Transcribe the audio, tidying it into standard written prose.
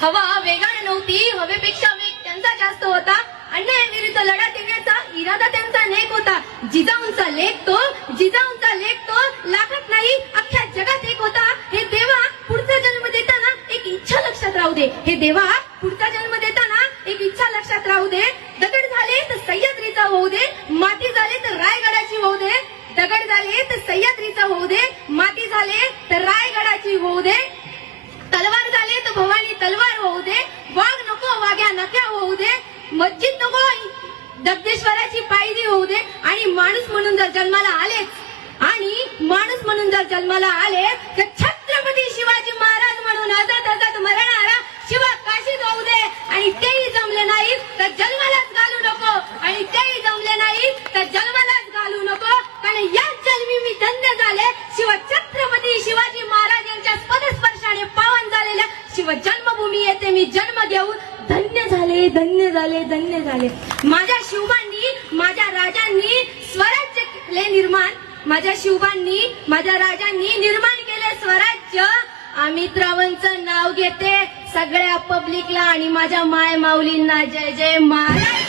हवा वेगाने नव्हती, हवेपेक्षा वेग त्यांचा जास्त होता. अन्यायाविरुद्ध लढा देण्याचा इरादा त्यांचा नेक होता. जिजाऊंचा लेख तो लाखात नाही अख्ख्या जगात एक होता. हे देवा पुढचा जन्म देताना एक इच्छा लक्षात राहू दे. हे देवा पुढचा जन्म देताना एक इच्छा लक्षात राहू दे. दगड झाले तर सह्याद्रीचा होऊ दे, माती झाले तर रायगडाची होऊ दे. दगड झाले तर सह्याद्रीचा होऊ दे, माती झाले तर रायगडाची होऊ दे. तलवार झाले तर भवानी तलवार होऊ दे. वाघ नको वाघ्या नक्या होऊ दे. मस्जिद नको दगदेश्वराची पायरी होऊ दे. आणि माणूस म्हणून जर जन्माला आले तर छत्रपती शिवाजी महाराज म्हणून अजत मरणारा शिवा काशीत होऊ दे. आणि तेही जमले नाही तर जन्मालाच घालू नको. आणि तेही जमले नाही तर जन्मालाच घालू नको. कारण याच जन्मी मी धन्य झाले. शिव छत्रपती शिवाजी महाराज यांच्या पदस्पर्शाने पावन झालेल्या शिव जन्मभूमी येथे मी जन्म घेऊन धन्य झाले, धन्य झाले, धन्य झाले. माझ्या शिवबांनी, माझ्या राजांनी स्वराज्य केले निर्माण. माझ्या शिवबांनी, माझ्या राजांनी निर्माण केले स्वराज्य. अमित रावांचं नाव घेते सगळ्या पब्लिकला आणि माझ्या माय माऊलींना जय जय महाराज.